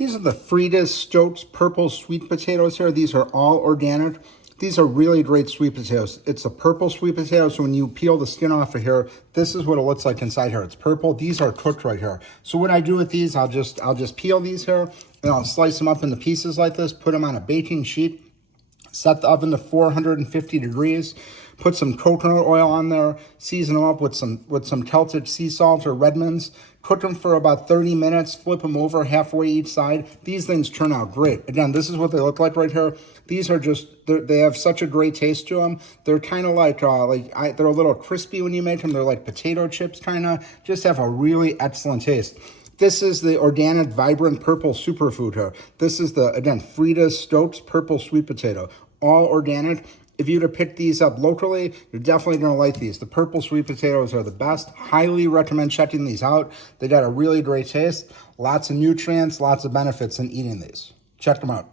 These are the Friedas Stokes purple sweet potatoes here. These are all organic. These are really great sweet potatoes. It's a purple sweet potato, so when you peel the skin off of here, this is what it looks like inside here. It's purple. These are cooked right here. So what I do with these, I'll just peel these here, and I'll slice them up into pieces like this, put them on a baking sheet, set the oven to 450 degrees, put some coconut oil on there, season them up with some Celtic sea salt or Redmond's, cook them for about 30 minutes, flip them over halfway each side. These things turn out great. Again, this is what they look like right here. These are just, they have such a great taste to them. They're kind of like they're a little crispy when you make them. They're like potato chips kind of, just have a really excellent taste. This is the organic, vibrant purple superfood here. This is the, again, Friedas Stokes purple sweet potato, all organic. If you'd have picked these up locally, you're definitely going to like these. The purple sweet potatoes are the best. Highly recommend checking these out. They got a really great taste, lots of nutrients, lots of benefits in eating these. Check them out.